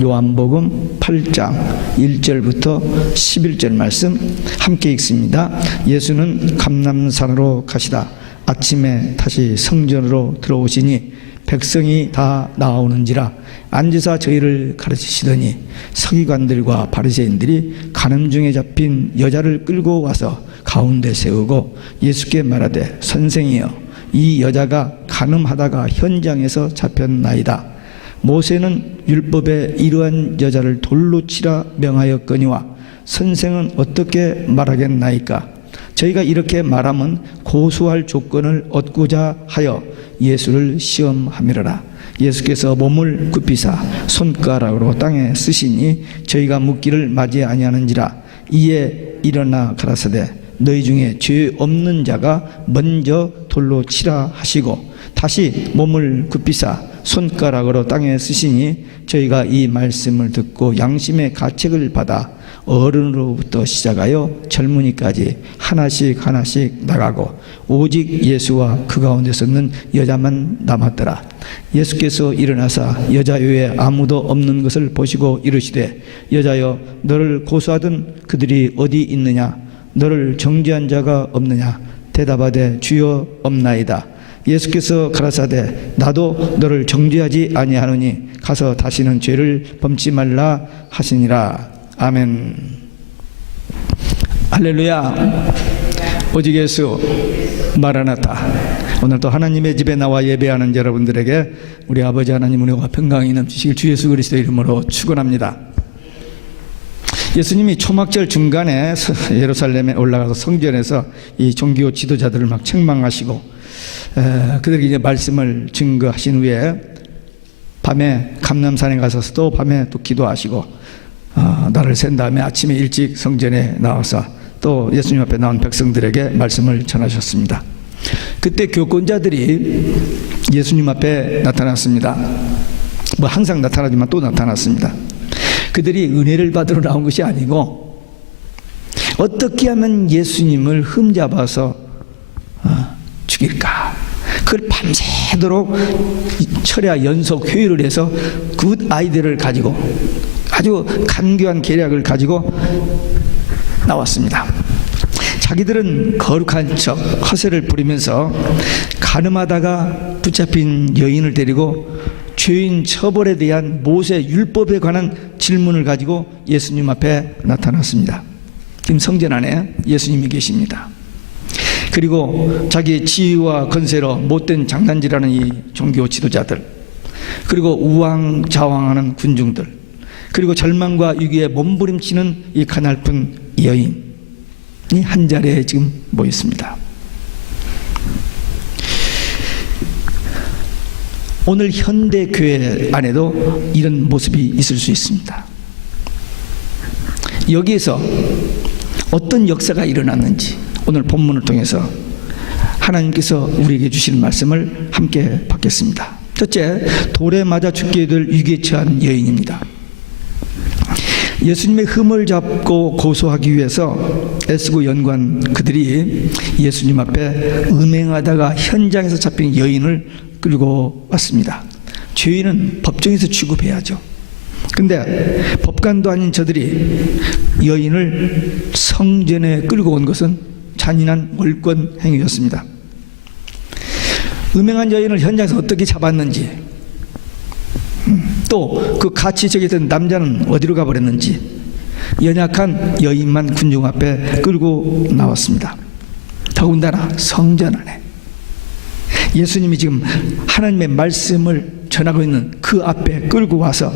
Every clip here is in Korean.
요한복음 8장 1절부터 11절 말씀 함께 읽습니다. 예수는 감람산으로 가시다 아침에 다시 성전으로 들어오시니 백성이 다 나오는지라 앉으사 저희를 가르치시더니 서기관들과 바리새인들이 간음 중에 잡힌 여자를 끌고 와서 가운데 세우고 예수께 말하되 선생이여 이 여자가 간음하다가 현장에서 잡혔나이다. 모세는 율법에 이러한 여자를 돌로 치라 명하였거니와 선생은 어떻게 말하겠나이까? 저희가 이렇게 말하면 고소할 조건을 얻고자 하여 예수를 시험함이로라. 예수께서 몸을 굽히사 손가락으로 땅에 쓰시니 저희가 묻기를 맞이 아니하는지라. 이에 일어나 가라사대 너희 중에 죄 없는 자가 먼저 돌로 치라 하시고 다시 몸을 굽히사 손가락으로 땅에 쓰시니 저희가 이 말씀을 듣고 양심의 가책을 받아 어른으로부터 시작하여 젊은이까지 하나씩 나가고 오직 예수와 그 가운데 섰는 여자만 남았더라. 예수께서 일어나사 여자 외에 아무도 없는 것을 보시고 이르시되 여자여 너를 고소하던 그들이 어디 있느냐? 너를 정죄한 자가 없느냐? 대답하되 주여 없나이다. 예수께서 가라사대 나도 너를 정죄하지 아니하노니 가서 다시는 죄를 범치 말라 하시니라. 아멘. 할렐루야. 오직 예수 마라나타. 오늘도 하나님의 집에 나와 예배하는 여러분들에게 우리 아버지 하나님 은혜와 평강이 넘치시길 주 예수 그리스도의 이름으로 축원합니다. 예수님이 초막절 중간에 예루살렘에 올라가서 성전에서 이 종교 지도자들을 막 책망하시고 그들에게 이제 말씀을 증거하신 후에 밤에 감람산에 가서 또 밤에 또 기도하시고 날을 샌 다음에 아침에 일찍 성전에 나와서 또 예수님 앞에 나온 백성들에게 말씀을 전하셨습니다. 그때 교권자들이 예수님 앞에 나타났습니다. 뭐 항상 나타나지만 또 나타났습니다. 그들이 은혜를 받으러 나온 것이 아니고 어떻게 하면 예수님을 흠잡아서 죽일까? 그걸 밤새도록 철야 연속 회의를 해서 굿 아이디어를 가지고 아주 간교한 계략을 가지고 나왔습니다. 자기들은 거룩한 척 허세를 부리면서 간음하다가 붙잡힌 여인을 데리고 죄인 처벌에 대한 모세 율법에 관한 질문을 가지고 예수님 앞에 나타났습니다. 지금 성전 안에 예수님이 계십니다. 그리고 자기의 지위와 건세로 못된 장난질하는 이 종교 지도자들, 그리고 우왕좌왕하는 군중들, 그리고 절망과 위기에 몸부림치는 이 가냘픈 여인이 한 자리에 지금 모여 있습니다. 오늘 현대 교회 안에도 이런 모습이 있을 수 있습니다. 여기에서 어떤 역사가 일어났는지 오늘 본문을 통해서 하나님께서 우리에게 주시는 말씀을 함께 받겠습니다. 첫째, 돌에 맞아 죽게 될 위기에 처한 여인입니다. 예수님의 흠을 잡고 고소하기 위해서 애쓰고 연구한 그들이 예수님 앞에 음행하다가 현장에서 잡힌 여인을 끌고 왔습니다. 죄인은 법정에서 취급해야죠. 근데 법관도 아닌 저들이 여인을 성전에 끌고 온 것은 잔인한 월권 행위였습니다. 음행한 여인을 현장에서 어떻게 잡았는지, 또 그 같이 저기 있던 남자는 어디로 가버렸는지 연약한 여인만 군중 앞에 끌고 나왔습니다. 더군다나 성전 안에 예수님이 지금 하나님의 말씀을 전하고 있는 그 앞에 끌고 와서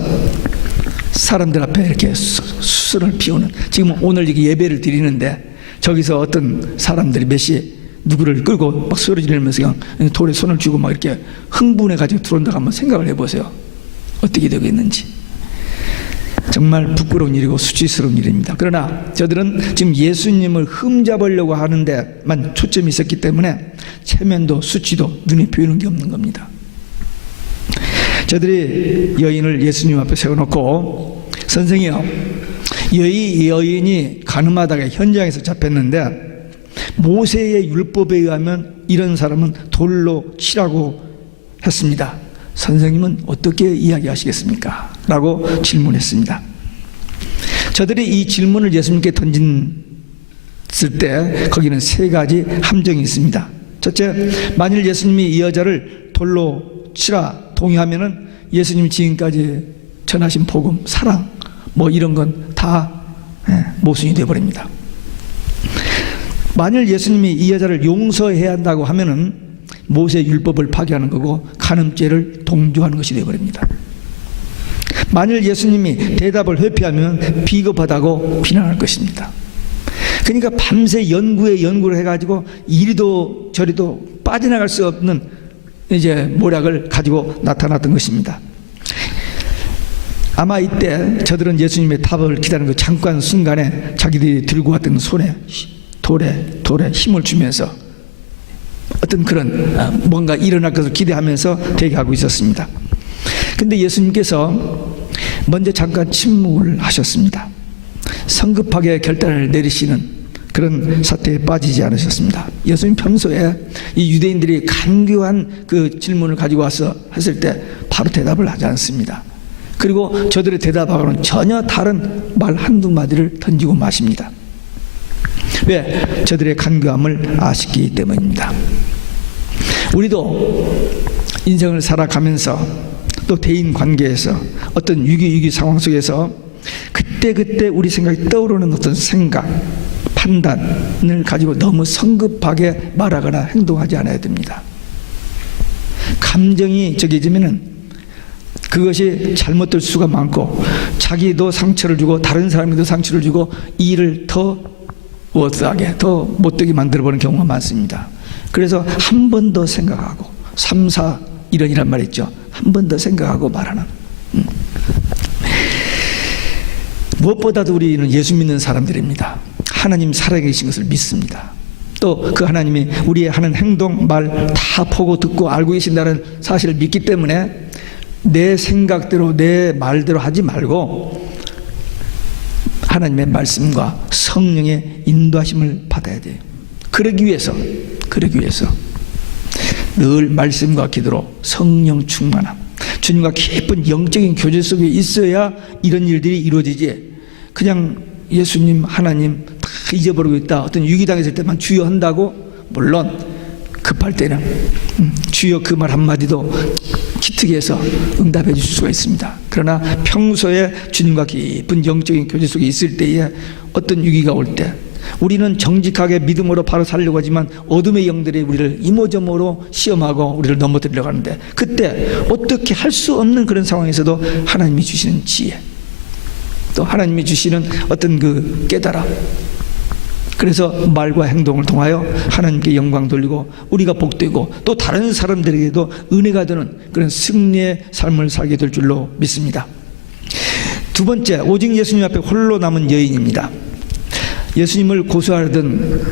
사람들 앞에 이렇게 수선을 피우는, 지금 오늘 이게 예배를 드리는데 저기서 어떤 사람들이 몇시 누구를 끌고 막 소리 지르면서 그냥 돌에 손을 쥐고 막 이렇게 흥분해가지고 들어온다고 한번 생각을 해보세요. 어떻게 되겠는지. 정말 부끄러운 일이고 수치스러운 일입니다. 그러나 저들은 지금 예수님을 흠잡으려고 하는데만 초점이 있었기 때문에 체면도 수치도 눈에 보이는 게 없는 겁니다. 저들이 여인을 예수님 앞에 세워놓고 선생이요, 이 여인이 간음하다가 현장에서 잡혔는데 모세의 율법에 의하면 이런 사람은 돌로 치라고 했습니다. 선생님은 어떻게 이야기하시겠습니까? 라고 질문했습니다. 저들이 이 질문을 예수님께 던졌을 때 거기는 세 가지 함정이 있습니다. 첫째, 만일 예수님이 이 여자를 돌로 치라 동의하면은 예수님 지금까지 전하신 복음, 사랑 뭐 이런 건 다 모순이 되어버립니다. 만일 예수님이 이 여자를 용서해야 한다고 하면은 모세 율법을 파괴하는 거고 간음죄를 동조하는 것이 되어버립니다. 만일 예수님이 대답을 회피하면 비겁하다고 비난할 것입니다. 그러니까 밤새 연구를 해가지고 이리도 저리도 빠져나갈 수 없는 이제 모략을 가지고 나타났던 것입니다. 아마 이때 저들은 예수님의 답을 기다리는 그 잠깐 순간에 자기들이 들고 왔던 손에 돌에 힘을 주면서 어떤 그런 뭔가 일어날 것을 기대하면서 대기하고 있었습니다. 근데 예수님께서 먼저 잠깐 침묵을 하셨습니다. 성급하게 결단을 내리시는 그런 사태에 빠지지 않으셨습니다. 예수님 평소에 이 유대인들이 간교한 그 질문을 가지고 와서 했을 때 바로 대답을 하지 않습니다. 그리고 저들의 대답하고는 전혀 다른 말 한두 마디를 던지고 마십니다. 왜? 저들의 간교함을 아시기 때문입니다. 우리도 인생을 살아가면서 또 대인 관계에서 어떤 위기 상황 속에서 그때 우리 생각이 떠오르는 어떤 생각, 판단을 가지고 너무 성급하게 말하거나 행동하지 않아야 됩니다. 감정이 적해지면은 그것이 잘못될 수가 많고 자기도 상처를 주고 다른 사람에도 상처를 주고 이 일을 더 워스하게 더 못되게 만들어버리는 경우가 많습니다. 그래서 한 번 더 생각하고 3, 4 이런 말 있죠. 한 번 더 생각하고 말하는. 무엇보다도 우리는 예수 믿는 사람들입니다. 하나님 살아계신 것을 믿습니다. 또 그 하나님이 우리의 하는 행동, 말 다 보고 듣고 알고 계신다는 사실을 믿기 때문에 내 생각대로 내 말대로 하지 말고 하나님의 말씀과 성령의 인도하심을 받아야 돼요. 그러기 위해서 늘 말씀과 기도로 성령 충만함, 주님과 깊은 영적인 교제 속에 있어야 이런 일들이 이루어지지, 그냥 예수님 하나님 다 잊어버리고 있다, 어떤 위기당했을 때만 주여 한다고, 물론 급할 때는 주여 그 말 한마디도 기특해서 응답해 줄 수가 있습니다. 그러나 평소에 주님과 깊은 영적인 교제 속에 있을 때에 어떤 위기가 올 때 우리는 정직하게 믿음으로 바로 살려고 하지만 어둠의 영들이 우리를 이모저모로 시험하고 우리를 넘어뜨리려고 하는데, 그때 어떻게 할 수 없는 그런 상황에서도 하나님이 주시는 지혜, 또 하나님이 주시는 어떤 그 깨달음, 그래서 말과 행동을 통하여 하나님께 영광 돌리고 우리가 복되고 또 다른 사람들에게도 은혜가 되는 그런 승리의 삶을 살게 될 줄로 믿습니다. 두 번째, 오직 예수님 앞에 홀로 남은 여인입니다. 예수님을 고소하던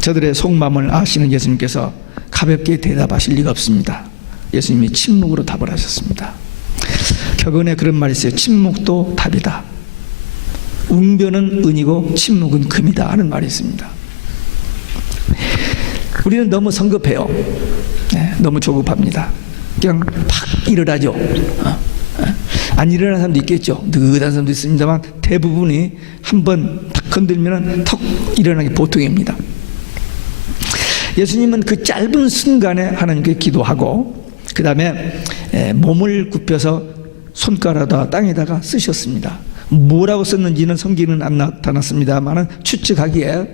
저들의 속마음을 아시는 예수님께서 가볍게 대답하실 리가 없습니다. 예수님이 침묵으로 답을 하셨습니다. 격언에 그런 말이 있어요. 침묵도 답이다. 웅변은 은이고 침묵은 금이다 하는 말이 있습니다. 우리는 너무 성급해요. 너무 조급합니다. 그냥 팍 일어나죠. 안 일어나는 사람도 있겠죠. 느긋한 사람도 있습니다만 대부분이 한번 탁 건들면 턱 일어나기 보통입니다. 예수님은 그 짧은 순간에 하나님께 기도하고 그 다음에 몸을 굽혀서 손가락에다 땅에다가 쓰셨습니다. 뭐라고 썼는지는 성경은 안 나타났습니다만 추측하기에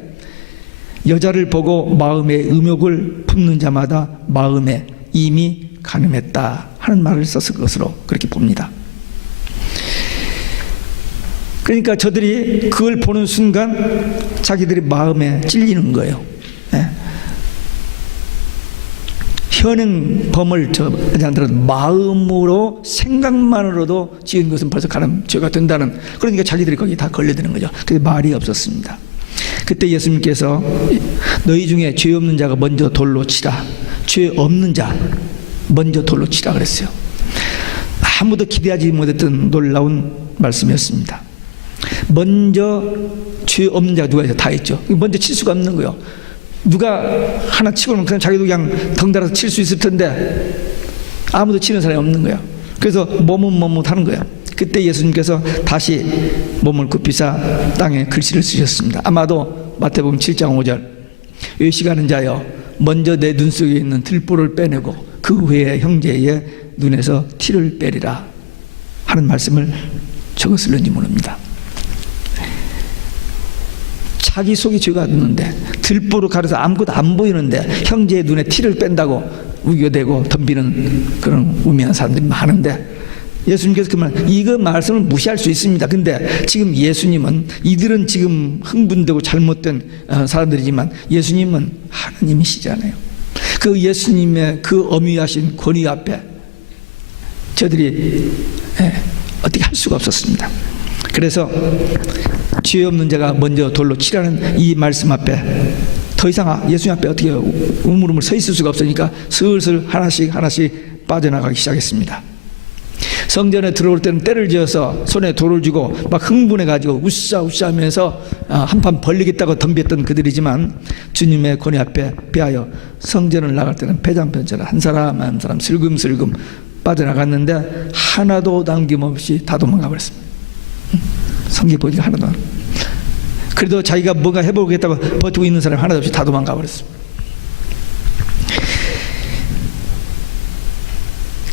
여자를 보고 마음에 의욕을 품는 자마다 마음에 이미 간음했다 하는 말을 썼을 것으로 그렇게 봅니다. 그러니까 저들이 그걸 보는 순간 자기들이 마음에 찔리는 거예요. 현행범을 저 여자들은 마음으로 생각만으로도 지은 것은 벌써 간음 죄가 된다는, 그러니까 자기들이 거기 다 걸려드는 거죠. 그래서 말이 없었습니다. 그때 예수님께서 너희 중에 죄 없는 자가 먼저 돌로 치라, 죄 없는 자 먼저 돌로 치라 그랬어요. 아무도 기대하지 못했던 놀라운 말씀이었습니다. 먼저 죄 없는 자가 누가 있어요? 다 있죠. 먼저 칠 수가 없는 거예요. 누가 하나 치고는 그냥 자기도 그냥 덩달아서 칠 수 있을 텐데 아무도 치는 사람이 없는 거예요. 그래서 머뭇머뭇하는 거예요. 그때 예수님께서 다시 몸을 굽히사 땅에 글씨를 쓰셨습니다. 아마도 마태복음 7장 5절, 의식하는 자여 먼저 내 눈 속에 있는 들보를 빼내고 그 후에 형제의 눈에서 티를 빼리라 하는 말씀을 적었을는지 모릅니다. 자기 속에 죄가 있는데 들보로 가려서 아무것도 안 보이는데 형제의 눈에 티를 뺀다고 우겨대고 덤비는 그런 우매한 사람들이 많은데, 예수님께서 그 이거 말씀을 무시할 수 있습니다. 근데 지금 예수님은, 이들은 지금 흥분되고 잘못된 사람들이지만 예수님은 하나님이시잖아요. 그 예수님의 그 어미하신 권위 앞에 저들이 어떻게 할 수가 없었습니다. 그래서 죄 없는 자가 먼저 돌로 치라는 이 말씀 앞에 더 이상 예수님 앞에 어떻게 우물우물 서 있을 수가 없으니까 슬슬 하나씩 빠져나가기 시작했습니다. 성전에 들어올 때는 때를 지어서 손에 돌을 쥐고 막 흥분해가지고 우싸우싸 하면서 한판 벌리겠다고 덤볐던 그들이지만, 주님의 권위 앞에 비하여 성전을 나갈 때는 배장편처럼 한 사람 한 사람 슬금슬금 빠져나갔는데 하나도 남김없이 다 도망가 버렸습니다. 성경 보니까 하나도 안. 그래도 자기가 뭔가 해보겠다고 버티고 있는 사람이 하나도 없이 다 도망가 버렸습니다.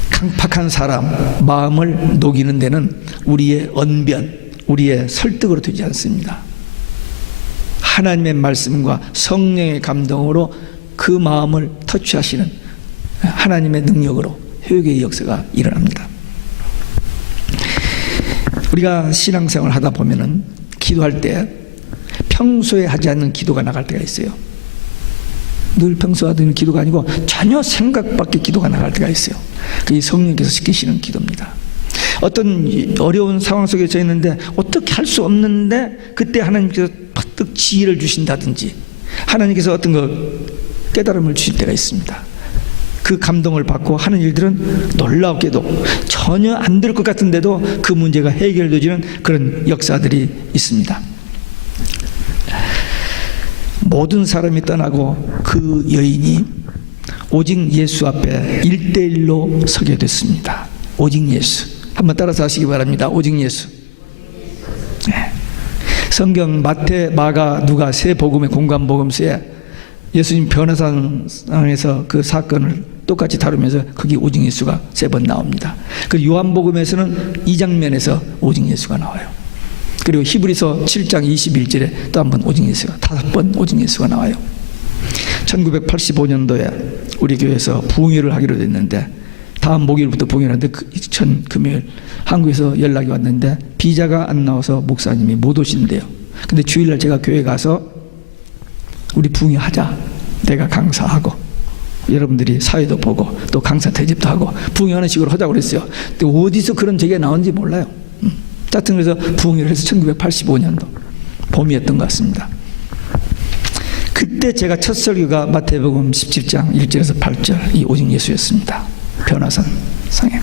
강팍한 사람 마음을 녹이는 데는 우리의 언변, 우리의 설득으로 되지 않습니다. 하나님의 말씀과 성령의 감동으로 그 마음을 터치하시는 하나님의 능력으로 회개의 역사가 일어납니다. 우리가 신앙생활을 하다 보면은 기도할 때 평소에 하지 않는 기도가 나갈 때가 있어요. 늘 평소에 하던 기도가 아니고 전혀 생각 밖의 기도가 나갈 때가 있어요. 그게 성령께서 시키시는 기도입니다. 어떤 어려운 상황 속에 져 있는데 어떻게 할 수 없는데 그때 하나님께서 퍼뜩 지혜를 주신다든지 하나님께서 어떤 깨달음을 주실 때가 있습니다. 그 감동을 받고 하는 일들은 놀랍게도 전혀 안 될 것 같은데도 그 문제가 해결되지는 그런 역사들이 있습니다. 모든 사람이 떠나고 그 여인이 오직 예수 앞에 1대1로 서게 됐습니다. 오직 예수. 한번 따라서 하시기 바랍니다. 오직 예수. 네. 성경 마태, 마가, 누가 세 복음의 공간 복음서에 예수님 변화산에서 그 사건을 똑같이 다루면서 거기 오직 예수가 3번 나옵니다. 그 요한복음에서는 이 장면에서 오직 예수가 나와요. 그리고 히브리서 7장 21절에 또 한 번 오직 예수가, 5번 오직 예수가 나와요. 1985년도에 우리 교회에서 부흥회를 하기로 됐는데 다음 목요일부터 부흥회를 하는데 전 금요일 한국에서 연락이 왔는데 비자가 안 나와서 목사님이 못 오신대요. 근데 주일날 제가 교회 가서 우리 부흥회 하자. 내가 강사하고 여러분들이 사회도 보고 또 강사 대접도 하고 부흥회하는 식으로 하자고 그랬어요. 근데 어디서 그런 제기가 나온지 몰라요. 하여튼 그래서 부흥회를 해서 1985년도 봄이었던 것 같습니다. 그때 제가 첫 설교가 마태복음 17장 1절에서 8절 이 오직 예수였습니다. 변화산 상에.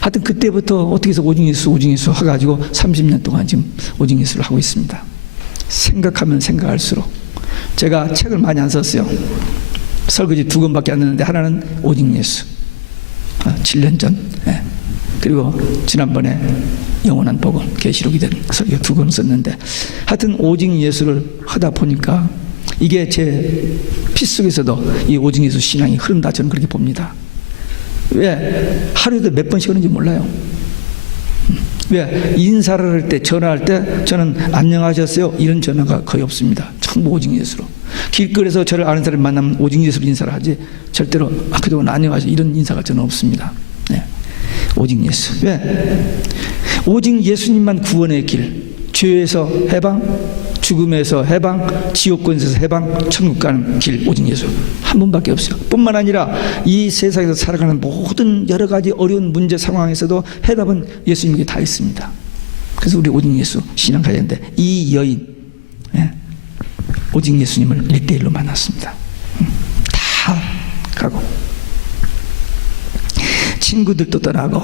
하여튼 그때부터 어떻게 해서 오직 예수 해가지고 30년 동안 지금 오직 예수를 하고 있습니다. 생각하면 생각할수록 제가 책을 많이 안 썼어요. 설거지 2권밖에 안 했는데 하나는 오직 예수 7년 전 그리고 지난번에 영원한 복음 계시록이 된 설교 2권 썼는데 하여튼 오직 예수를 하다 보니까 이게 제 피 속에서도 이 오직 예수 신앙이 흐른다 저는 그렇게 봅니다. 왜? 하루에도 몇 번씩 하는지 몰라요. 왜? 인사를 할 때 전화할 때 저는 안녕하셨어요 이런 전화가 거의 없습니다. 전부 오직 예수로. 길거리에서 저를 아는 사람이 만나면 오직 예수로 인사를 하지 절대로 그동안 안녕하세요 이런 인사가 저는 없습니다. 네. 오직 예수. 왜? 오직 예수님만 구원의 길, 죄에서 해방, 죽음에서 해방, 지옥권에서 해방, 천국 가는 길 오직 예수 한 분밖에 없어요. 뿐만 아니라 이 세상에서 살아가는 모든 여러 가지 어려운 문제 상황에서도 해답은 예수님께 다 있습니다. 그래서 우리 오직 예수 신앙 가야 되는데 이 여인 오직 예수님을 1대1로 만났습니다. 다 가고 친구들도 떠나고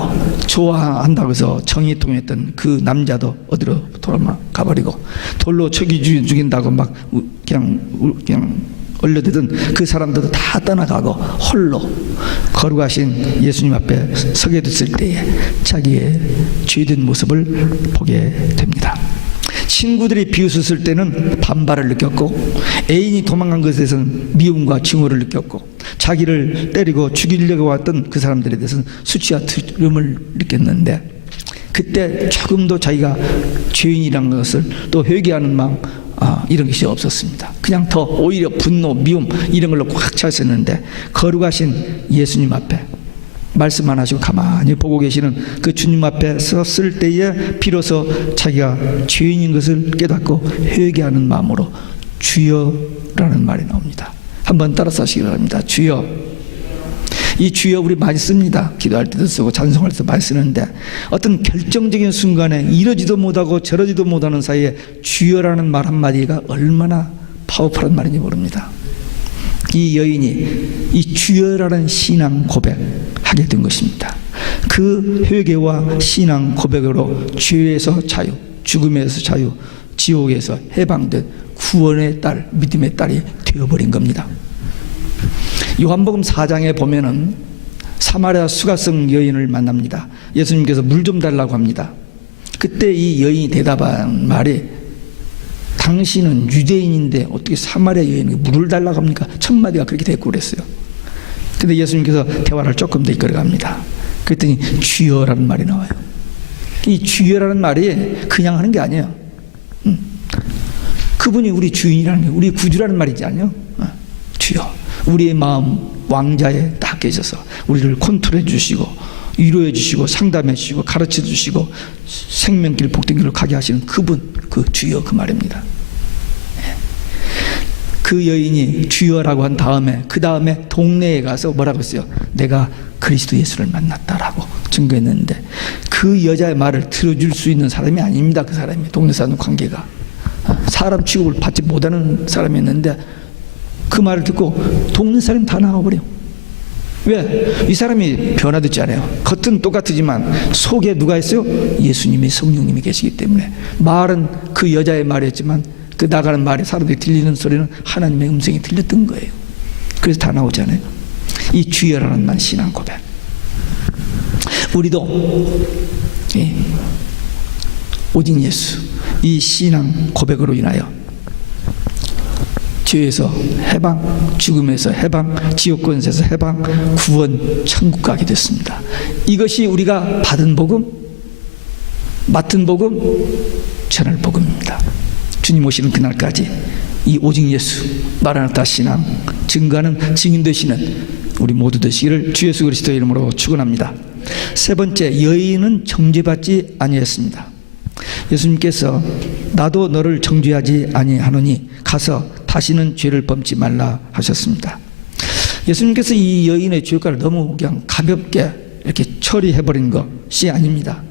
좋아한다고 해서 정이 통했던 그 남자도 어디로 돌아가 버리고 돌로 죽인다고 막 그냥 원료되던 그 사람들도 다 떠나가고 홀로 거룩하신 예수님 앞에 서게 됐을 때에 자기의 죄된 모습을 보게 됩니다. 친구들이 비웃었을 때는 반발을 느꼈고, 애인이 도망간 것에 대해서는 미움과 증오를 느꼈고, 자기를 때리고 죽이려고 왔던 그 사람들에 대해서는 수치와 두려움을 느꼈는데, 그때 조금도 자기가 죄인이라는 것을 또 회개하는 마음, 이런 것이 없었습니다. 그냥 더 오히려 분노, 미움 이런 걸로 꽉 차 있었는데, 거룩하신 예수님 앞에 말씀 안 하시고 가만히 보고 계시는 그 주님 앞에 섰을 때에 비로소 자기가 죄인인 것을 깨닫고 회개하는 마음으로 주여라는 말이 나옵니다. 한번 따라서 하시기 바랍니다. 주여. 이 주여 우리 많이 씁니다. 기도할 때도 쓰고 찬송할 때도 많이 쓰는데, 어떤 결정적인 순간에 이러지도 못하고 저러지도 못하는 사이에 주여라는 말 한마디가 얼마나 파워풀한 말인지 모릅니다. 이 여인이 이 주여라는 신앙 고백하게 된 것입니다. 그 회개와 신앙 고백으로 죄에서 자유, 죽음에서 자유, 지옥에서 해방된 구원의 딸, 믿음의 딸이 되어버린 겁니다. 요한복음 4장에 보면은 사마리아 수가성 여인을 만납니다. 예수님께서 물 좀 달라고 합니다. 그때 이 여인이 대답한 말이, 당신은 유대인인데 어떻게 사마리아 여인에게 물을 달라고 합니까? 첫 마디가 그렇게 됐고 그랬어요. 근데 예수님께서 대화를 조금 더 이끌어갑니다. 그랬더니 주여라는 말이 나와요. 이 주여라는 말이 그냥 하는 게 아니에요. 그분이 우리 주인이라는 게, 우리 구주라는 말이지 않아요? 주여. 우리의 마음 왕자에 딱 계셔서 우리를 컨트롤해 주시고 위로해 주시고 상담해 주시고 가르쳐 주시고 생명길 복된 길로 가게 하시는 그분, 그 주여, 그 말입니다. 그 여인이 주여라고 한 다음에 그 다음에 동네에 가서 뭐라고 했어요? 내가 그리스도 예수를 만났다라고 증거했는데, 그 여자의 말을 들어줄 수 있는 사람이 아닙니다. 그 사람이, 동네 사람 관계가 사람 취급을 받지 못하는 사람이었는데, 그 말을 듣고 동네 사람이 다 나와버려. 왜? 이 사람이 변화됐지 않아요. 겉은 똑같지만 속에 누가 있어요? 예수님이, 성령님이 계시기 때문에. 말은 그 여자의 말이었지만 그 나가는 말이, 사람들이 들리는 소리는 하나님의 음성이 들렸던 거예요. 그래서 다 나오잖아요. 이 주여라는 말, 신앙 고백. 우리도 오직 예수, 이 신앙 고백으로 인하여 죄에서 해방, 죽음에서 해방, 지옥권에서 해방, 구원, 천국 가게 됐습니다. 이것이 우리가 받은 복음, 맡은 복음, 전할 복음입니다. 주님 오시는 그날까지 이 오직 예수, 마라나타 신앙 증거하는 증인 되시는 우리 모두 되시기를 주 예수 그리스도의 이름으로 축원합니다. 세 번째, 여인은 정죄받지 아니했습니다. 예수님께서 나도 너를 정죄하지 아니하노니 가서 다시는 죄를 범치 말라 하셨습니다. 예수님께서 이 여인의 죄과를 너무 그냥 가볍게 이렇게 처리해버린 것이 아닙니다.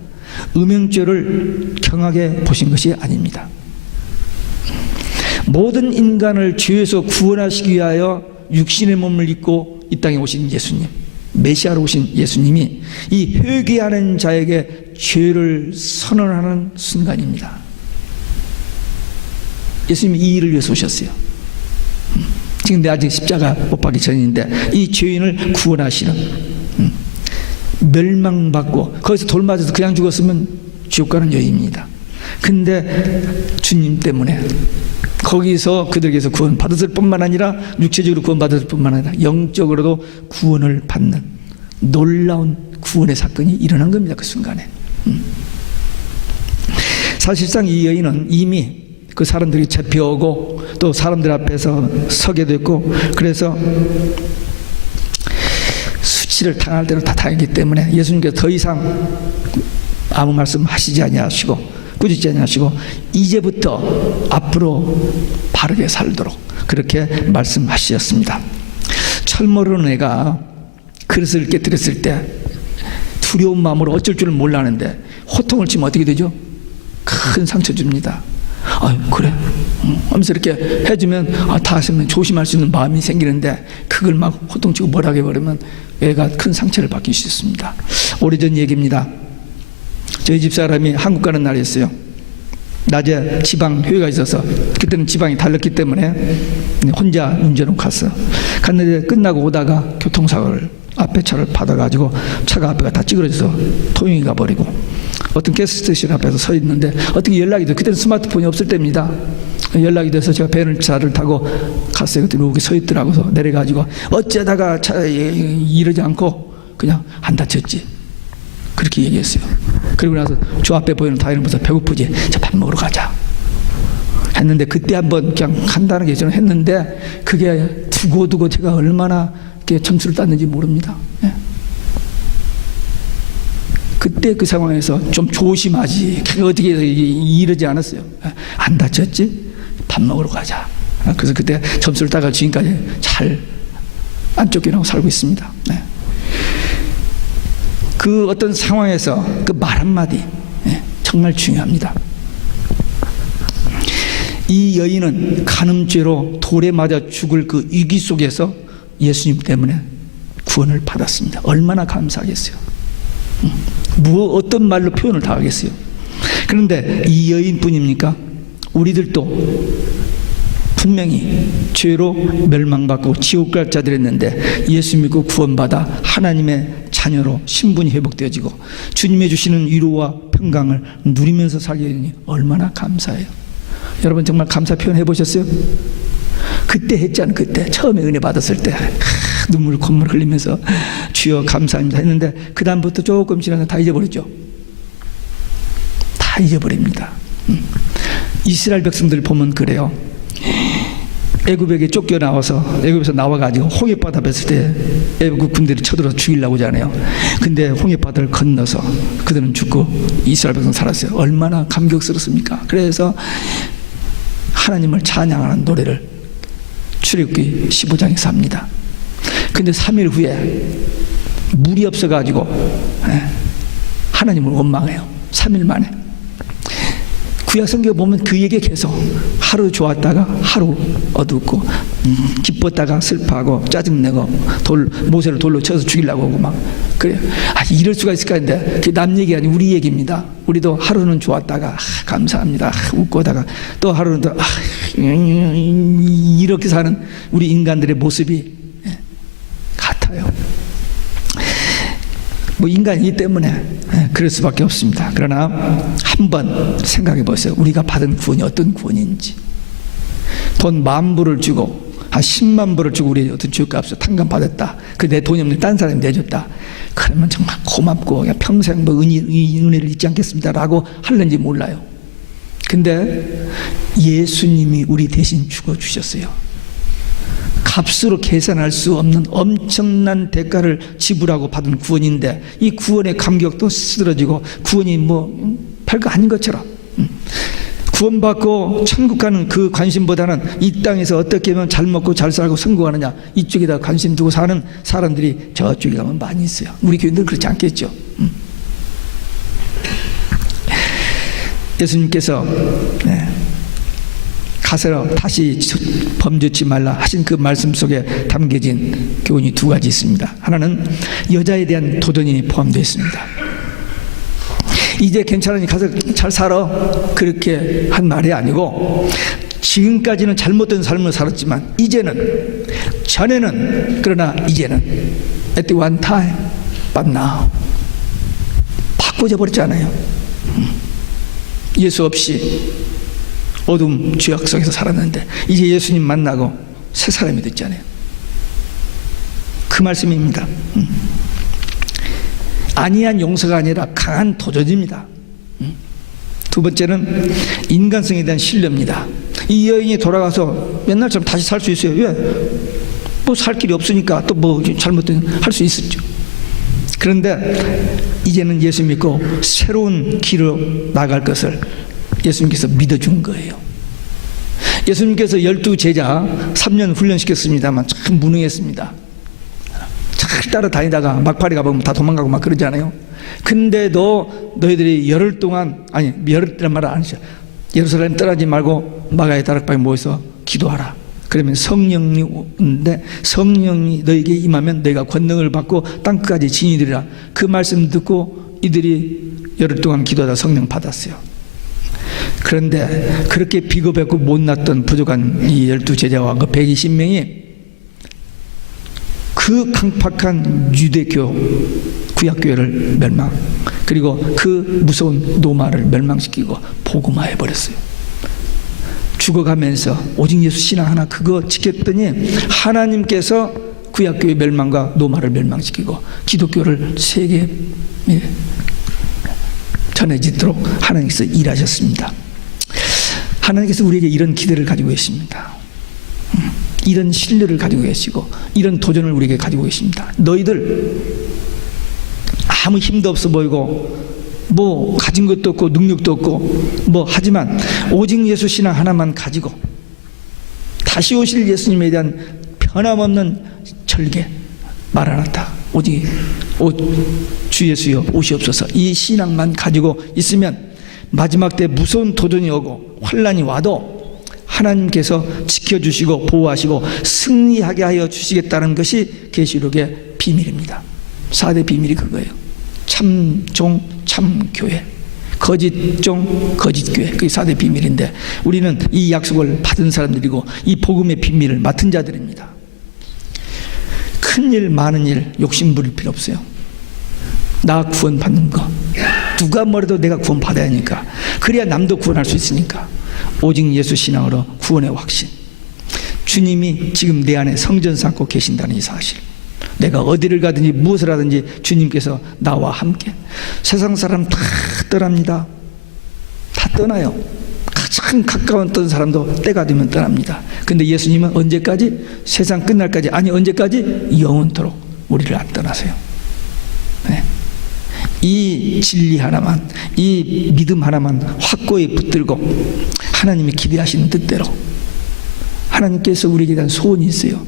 음행죄를 경하게 보신 것이 아닙니다. 모든 인간을 죄에서 구원하시기 위하여 육신의 몸을 입고 이 땅에 오신 예수님, 메시아로 오신 예수님이 이 회개하는 자에게 죄를 선언하는 순간입니다. 예수님이 이 일을 위해서 오셨어요. 지금 내 아직 십자가 못 박기 전인데 이 죄인을 구원하시는, 멸망받고 거기서 돌 맞아서 그냥 죽었으면 지옥 가는 여인입니다. 근데 주님 때문에 거기서 그들에게서 구원 받았을 뿐만 아니라 육체적으로 구원 받았을 뿐만 아니라 영적으로도 구원을 받는 놀라운 구원의 사건이 일어난 겁니다. 그 순간에. 사실상 이 여인은 이미 그 사람들이 잡혀오고 또 사람들 앞에서 서게 됐고, 그래서 수치를 당할 대로 다 당했기 때문에 예수님께서 더 이상 아무 말씀 하시지 아니하시고 꾸짖지 아니하시고 이제부터 앞으로 바르게 살도록 그렇게 말씀하셨습니다. 철 모르는 애가 그릇을 깨뜨렸을 때 두려운 마음으로 어쩔 줄을 몰랐는데 호통을 치면 어떻게 되죠? 큰 상처 줍니다. 그래? 하면서 이렇게 해주면 다시는 조심할 수 있는 마음이 생기는데, 그걸 막 호통치고 뭐라고 해버리면 애가 큰 상처를 받기 쉽습니다. 오래전 얘기입니다. 저희 집사람이 한국 가는 날이었어요. 낮에 지방 회의가 있어서, 그때는 지방이 달렸기 때문에 근데 혼자 운전을 갔어. 갔는데 끝나고 오다가 교통사고를 앞에 차를 받아가지고 차가 앞에가 다 찌그러져서 토용이 가버리고 어떤 가스스테이션 앞에서 서 있는데 어떻게 연락이 돼. 그때는 스마트폰이 없을 때입니다. 연락이 돼서 제가 벤차를 타고 갔어요. 그때 여기 서 있더라고서 내려가지고 어쩌다가 차에 이러지 않고 그냥 안 다쳤지. 그렇게 얘기했어요. 그리고 나서 저 앞에 보이는 다이는 보면서 배고프지? 자, 밥 먹으러 가자. 했는데 그때 한번 그냥 간다는 게 저는 했는데 그게 두고두고 제가 얼마나 이렇게 점수를 땄는지 모릅니다. 예. 그때 그 상황에서 좀 조심하지. 어떻게 이러지 않았어요. 안 다쳤지? 밥 먹으러 가자. 그래서 그때 점수를 따가 지금까지 잘 안 쫓겨나고 살고 있습니다. 네. 그 어떤 상황에서 그 말 한마디 정말 중요합니다. 이 여인은 간음죄로 돌에 맞아 죽을 그 위기 속에서 예수님 때문에 구원을 받았습니다. 얼마나 감사하겠어요. 어떤 말로 표현을 다 하겠어요. 그런데 이 여인뿐입니까? 우리들도 분명히 죄로 멸망받고 지옥 갈 자들이었는데 예수 믿고 구원받아 하나님의 자녀로 신분이 회복되어지고 주님의 주시는 위로와 평강을 누리면서 살게 되니 얼마나 감사해요. 여러분 정말 감사 표현 해보셨어요? 그때 했잖아요. 그때 처음에 은혜 받았을 때 눈물 콧물 흘리면서 주여 감사합니다 했는데 그 다음부터 조금 지나서 다 잊어버렸죠. 다 잊어버립니다. 이스라엘 백성들 보면 그래요. 애굽에게 쫓겨나와서 애굽에서 나와가지고 홍해바다 뵀을 때 애굽 군대들이 쳐들어서 죽이려고 하잖아요. 근데 홍해바다를 건너서 그들은 죽고 이스라엘 백성 살았어요. 얼마나 감격스럽습니까? 그래서 하나님을 찬양하는 노래를 출애굽기 15장에서 합니다. 근데 3일 후에 물이 없어가지고 하나님을 원망해요. 3일 만에. 구약 성경에 보면 그 얘기 계속 하루 좋았다가 하루 어둡고 기뻤다가 슬퍼하고 짜증내고 모세를 돌로 쳐서 죽이려고 하고 막 그래요. 이럴 수가 있을까 했는데 그게 남 얘기 아니고 우리 얘기입니다. 우리도 하루는 좋았다가 감사합니다 웃고 하다가 또 하루는 또 이렇게 사는 우리 인간들의 모습이 같아요. 뭐 인간이기 때문에 그럴 수밖에 없습니다. 그러나 한번 생각해 보세요. 우리가 받은 구원이 어떤 구원인지. 돈 10,000불을 주고 한 10만 불을 주고 우리 어떤 주값을 탕감 받았다. 그 내 돈이 없는 딴 사람이 내줬다. 그러면 정말 고맙고 그냥 평생 뭐 은혜를 잊지 않겠습니다라고 할는지 몰라요. 근데 예수님이 우리 대신 죽어 주셨어요. 값으로 계산할 수 없는 엄청난 대가를 지불하고 받은 구원인데 이 구원의 감격도 쓰러지고 구원이 뭐 별거 아닌 것처럼 구원받고 천국 가는 그 관심보다는 이 땅에서 어떻게 하면 잘 먹고 잘 살고 성공하느냐 이쪽에다 관심 두고 사는 사람들이 저쪽에 가면 많이 있어요. 우리 교인들은 그렇지 않겠죠. 예수님께서 가서 다시 범죄치 말라 하신 그 말씀 속에 담겨진 교훈이 2가지 있습니다. 하나는 여자에 대한 도전이 포함되어 있습니다. 이제 괜찮으니 가서 잘 살아 그렇게 한 말이 아니고 지금까지는 잘못된 삶을 살았지만 이제는 전에는 그러나 이제는 at the one time but now 바꿔져 버렸잖아요. 예수 없이 어둠 죄악 속에서 살았는데 이제 예수님 만나고 새 사람이 됐잖아요. 그 말씀입니다. 아니한 용서가 아니라 강한 도전입니다. 2번째는 인간성에 대한 신뢰입니다. 이 여인이 돌아가서 옛날처럼 다시 살 수 있어요. 왜? 뭐 살 길이 없으니까 또 뭐 잘못된 할 수 있었죠. 그런데 이제는 예수 믿고 새로운 길로 나갈 것을 예수님께서 믿어준 거예요. 예수님께서 12제자 3년 훈련시켰습니다만 참 무능했습니다. 잘 따라다니다가 막판에 가보면 다 도망가고 막 그러잖아요. 근데도 너희들이 열흘 동안 열흘이란 말을 안 하셔. 예루살렘 떠나지 말고 마가의 다락방에 모여서 기도하라. 그러면 성령이 오는데 성령이 너에게 임하면 너희가 권능을 받고 땅끝까지 진이 되리라. 그 말씀 듣고 이들이 열흘 동안 기도하다 성령 받았어요. 그런데 그렇게 비겁했고 못났던 부족한 이 12제자와 그 120명이 그 강팍한 유대교 구약교회를 멸망, 그리고 그 무서운 노마를 멸망시키고 복음화해 버렸어요. 죽어가면서 오직 예수 신앙 하나 그거 지켰더니 하나님께서 구약교회 멸망과 노마를 멸망시키고 기독교를 세계에 전해지도록 하나님께서 일하셨습니다. 하나님께서 우리에게 이런 기대를 가지고 계십니다. 이런 신뢰를 가지고 계시고 이런 도전을 우리에게 가지고 계십니다. 너희들 아무 힘도 없어 보이고 뭐 가진 것도 없고 능력도 없고 뭐 하지만 오직 예수 신앙 하나만 가지고 다시 오실 예수님에 대한 변함없는 절개, 마라나타, 오직 주 예수여 오시옵소서, 이 신앙만 가지고 있으면 마지막 때 무서운 도전이 오고 환난이 와도 하나님께서 지켜주시고 보호하시고 승리하게 하여 주시겠다는 것이 계시록의 비밀입니다. 4대 비밀이 그거예요. 참종, 참교회, 거짓종, 거짓교회, 그게 4대 비밀인데 우리는 이 약속을 받은 사람들이고 이 복음의 비밀을 맡은 자들입니다. 큰일 많은 일 욕심 부릴 필요 없어요. 나 구원 받는 거 누가 뭐래도 내가 구원 받아야 하니까, 그래야 남도 구원할 수 있으니까 오직 예수 신앙으로 구원의 확신, 주님이 지금 내 안에 성전 쌓고 계신다는 이 사실, 내가 어디를 가든지 무엇을 하든지 주님께서 나와 함께. 세상 사람 다 떠납니다. 다 떠나요. 가장 가까웠던 사람도 때가 되면 떠납니다. 근데 예수님은 언제까지? 세상 끝날까지, 아니 언제까지? 영원토록 우리를 안 떠나세요. 네. 이 진리 하나만, 이 믿음 하나만 확고히 붙들고 하나님이 기대하시는 뜻대로, 하나님께서 우리에게 대한 소원이 있어요.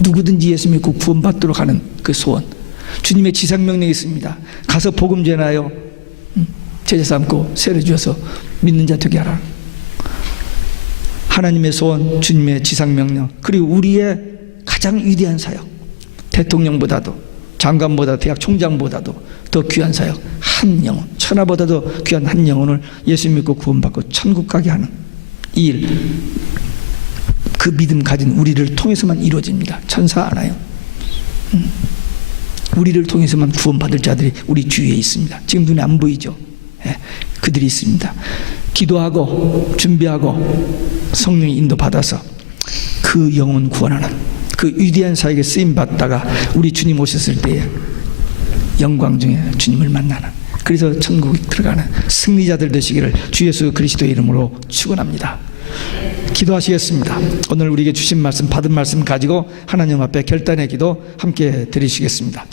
누구든지 예수 믿고 구원받도록 하는 그 소원, 주님의 지상명령이 있습니다. 가서 복음 전하여 제자 삼고 세례 주어서 믿는 자 되게 하라. 하나님의 소원, 주님의 지상명령, 그리고 우리의 가장 위대한 사역, 대통령보다도 장관보다 대학 총장보다도 더 귀한 사역, 한 영혼, 천하보다도 귀한 한 영혼을 예수 믿고 구원받고 천국 가게 하는 이 일, 그 믿음 가진 우리를 통해서만 이루어집니다. 천사 알아요. 우리를 통해서만 구원받을 자들이 우리 주위에 있습니다. 지금 눈에 안 보이죠? 예, 그들이 있습니다. 기도하고 준비하고 성령의 인도 받아서 그 영혼 구원하는 그 위대한 사역에 쓰임 받다가 우리 주님 오셨을 때에 영광 중에 주님을 만나는, 그래서 천국에 들어가는 승리자들 되시기를 주 예수 그리스도의 이름으로 축원합니다. 기도하시겠습니다. 오늘 우리에게 주신 말씀, 받은 말씀 가지고 하나님 앞에 결단의 기도 함께 드리시겠습니다.